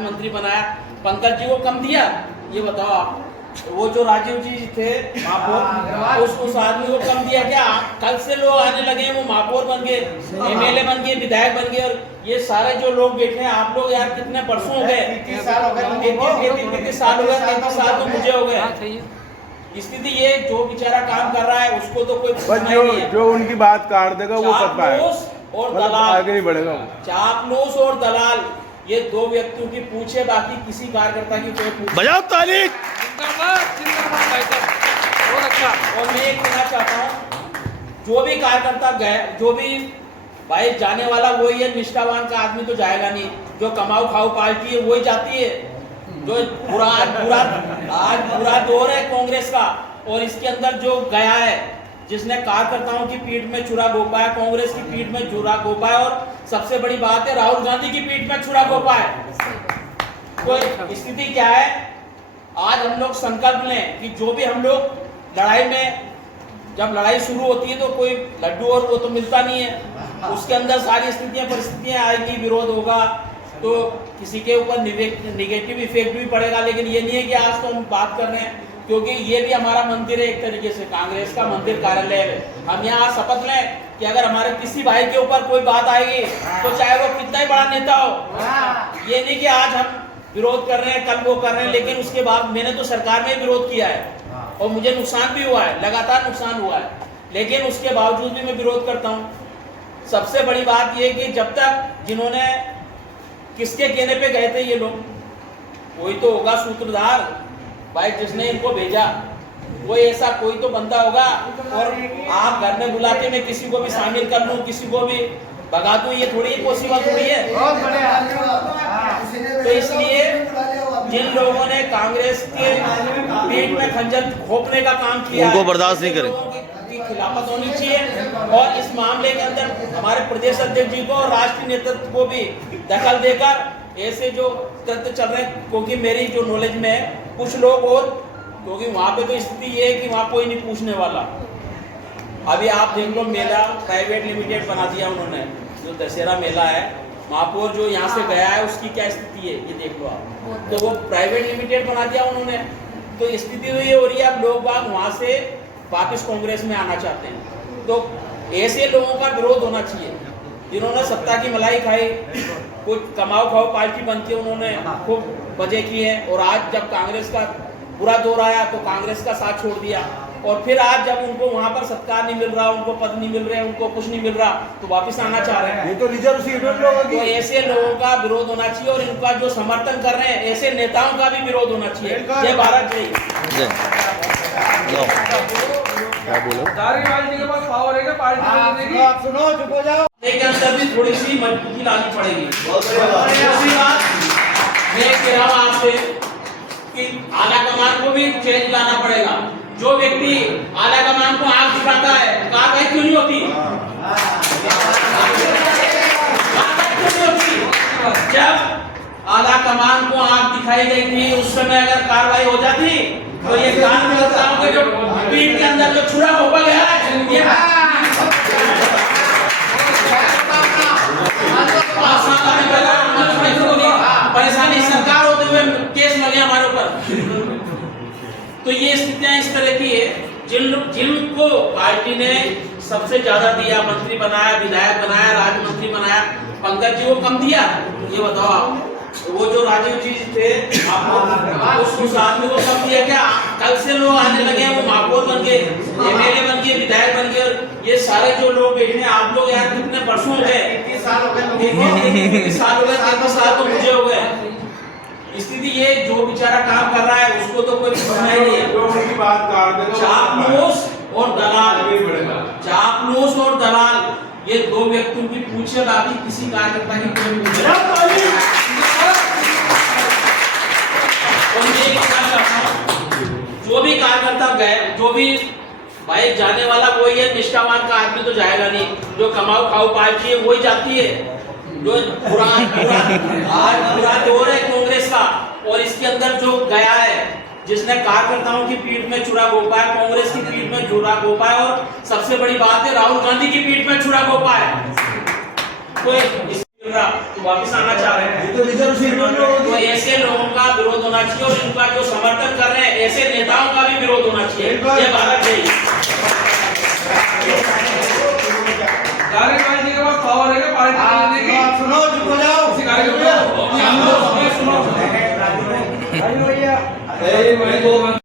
राज्य मंत्री बनाया, पंकज जी को कम दिया? ये बताओ आप। वो जो राजीव जी थे महापौर, उस आदमी को कम दिया क्या? कल से लोग आने लगे, वो महापौर बन गए, एमएलए बन गए, विधायक बन गए, और ये सारे जो लोग बैठे हैं, आप लोग यार कितने वर्षों हो गए? 33 साल हो गए, 33 साल तो मुझे हो गए। स्थिति ये जो बेचारा काम कर रहा है उसको तो कोई जो उनकी बात काट देगा वो पद पाएगा और दलाल, आगे नहीं बढ़ेगा। चापलूस और दलाल, ये दो व्यक्तियों की पूछ है, बाकी किसी कार्यकर्ता की कोई पूछ। बजाओ ताली। बहुत अच्छा। और मैं एक कहना चाहता हूँ, जो भी कार्यकर्ता गए, जो भी भाई जाने वाला वही है, निष्ठावान का आदमी तो जाएगा नहीं। जो कमाऊ खाऊ पार्टी है वही जाती है। जो आज पूरा दौर है कांग्रेस का, और इसके अंदर जो गया है, जिसने कार्यकर्ताओं की पीठ में छुरा घोंपा है, कांग्रेस की पीठ में छुरा घोंपा है, और सबसे बड़ी बात है राहुल गांधी की पीठ में छुरा घोंपा है। तो स्थिति क्या है? आज हम लोग संकल्प लें कि जो भी हम लोग लड़ाई में, जब लड़ाई शुरू होती है तो कोई लड्डू और वो तो मिलता नहीं है, उसके अंदर सारी स्थितियां परिस्थितियां आएगी, विरोध होगा, तो किसी के ऊपर निगेटिव इफेक्ट भी पड़ेगा। लेकिन ये नहीं है कि आज तो हम बात कर रहे हैं, क्योंकि ये भी हमारा मंदिर है, एक तरीके से कांग्रेस का मंदिर कार्यालय है। हम यहाँ शपथ लें कि अगर हमारे किसी भाई के ऊपर कोई बात आएगी तो चाहे वो कितना ही बड़ा नेता हो, ये नहीं कि आज हम विरोध कर रहे हैं, कल वो कर रहे हैं, लेकिन उसके बाद मैंने तो सरकार में विरोध किया है और मुझे नुकसान भी हुआ है, लगातार नुकसान हुआ है, लेकिन उसके बावजूद भी मैं विरोध करता हूँ। सबसे बड़ी बात यह कि जब तक जिन्होंने, किसके कहने पे गए थे ये लोग, कोई तो होगा सूत्रधार भाई जिसने इनको भेजा, कोई ऐसा कोई तो बंदा होगा। और आप घर में बुला के मैं किसी को भी शामिल कर लूं, किसी को भी भगा दूं, ये थोड़ी पॉसिबल थोड़ी है। तो इसलिए जिन लोगों ने कांग्रेस के पेट में खंजर घोंपने का काम किया, उनको बर्दाश्त नहीं करें, खिलाफत होनी चाहिए। और इस मामले के अंदर हमारे प्रदेश अध्यक्ष जी को और राष्ट्रीय नेतृत्व को भी दखल देकर ऐसे जो तथ्य चल रहे हैं, क्योंकि मेरी जो नॉलेज में है कुछ लोग, और क्योंकि वहाँ पे तो स्थिति ये है कि वहाँ कोई नहीं पूछने वाला। अभी आप देख लो, मेला प्राइवेट लिमिटेड बना दिया उन्होंने, जो दशहरा मेला है, महापौर जो यहाँ से गया है उसकी क्या स्थिति है ये देख लो आप, तो वो प्राइवेट लिमिटेड बना दिया उन्होंने। तो स्थिति तो ये हो रही है, अब लोग बाग वहाँ से वापिस कांग्रेस में आना चाहते हैं। तो ऐसे लोगों का विरोध होना चाहिए जिन्होंने सत्ता की मलाई खाई, कुछ कमाओ खाओ पार्टी बनती है, उन्होंने खूब वजह की है, और आज जब कांग्रेस का बुरा दौर आया तो कांग्रेस का साथ छोड़ दिया, और फिर आज जब उनको वहां पर सत्कार नहीं मिल रहा, उनको पद नहीं मिल रहे, उनको कुछ नहीं मिल रहा, तो वापस आना चाह रहे हैं। ये तो रिजर्व सीट है लोगों की। तो ऐसे लोगों का विरोध होना चाहिए, और इनका जो समर्थन कर रहे हैं ऐसे नेताओं का भी विरोध होना चाहिए। जय भारत जय। क्या बोलो? सुनो, चुप हो जाओ। लेकिन अंदर भी थोड़ी सी मजबूती लानी पड़ेगी। दूसरी बात मैं कह रहा हूँ आपसे कि आला कमान को भी चेंज लाना पड़ेगा। जो व्यक्ति आला कमान को आग दिखाता है, कार्रवाई क्यों नहीं होती? जब आला कमान को आग दिखाई गई थी उस समय अगर कार्रवाई हो जाती तो ये कार्यकर्ताओं के जो पीठ के अंदर जो छुरा घोंपा गया है, ये परेशानी सरकार होते हुए केस लगे हमारे ऊपर। तो ये स्थितियां इस तरह की है, जिनको पार्टी ने सबसे ज्यादा दिया, मंत्री बनाया, विधायक बनाया, राज्य मंत्री बनाया, पंकज जी को कम दिया? ये बताओ आप। वो जो राजीव जी थे उस आदमी को कम दिया क्या? कल से लोग आने लगे, वो महापौर बन गए, एमएलए बन गए, विधायक बन गए, और ये सारे जो लोग बैठे हैं, आप लोग यार कितने वर्षों हो गए? 33 साल हो गए, 33 साल तो मुझे हो गए। स्थिति ये जो बेचारा काम कर रहा है उसको तो कोई पूछना ही नहीं है। जो उनकी बात काट देगा, चापलूस और दलाल, चापलूस और दलाल, ये दो व्यक्तियों की पूछ है, बाकी किसी कार्यकर्ता की कोई पूछ नहीं। जो भी कार्यकर्ता गए, जो भी भाई जाने वाला वही है, निष्ठावान का आदमी तो जाएगा नहीं। जो कमाऊ खाऊ पार्टी है वही जाती है। जो आज पूरा दौर है कांग्रेस का, और इसके अंदर जो गया है, जिसने कार्यकर्ताओं की पीठ में छुरा घोंपा है, कांग्रेस की पीठ में छुरा घोंपा है, और सबसे बड़ी बात है राहुल गांधी की पीठ में छुरा घोंपा है। तो वापिस आना चाह रहे हैं। ये तो रिजर्व सीट है लोगों की। तो होना चाहिए और इनका जो समर्थन कर रहे हैं ऐसे नेताओं का भी विरोध होना चाहिए। ये भारत है। कार्यकारी जी के पास पावर है कि पार्टी लेने की? सुनो, चुप हो जाओ। किसी कार्यक्रम को सुनो। राजू भैया मैं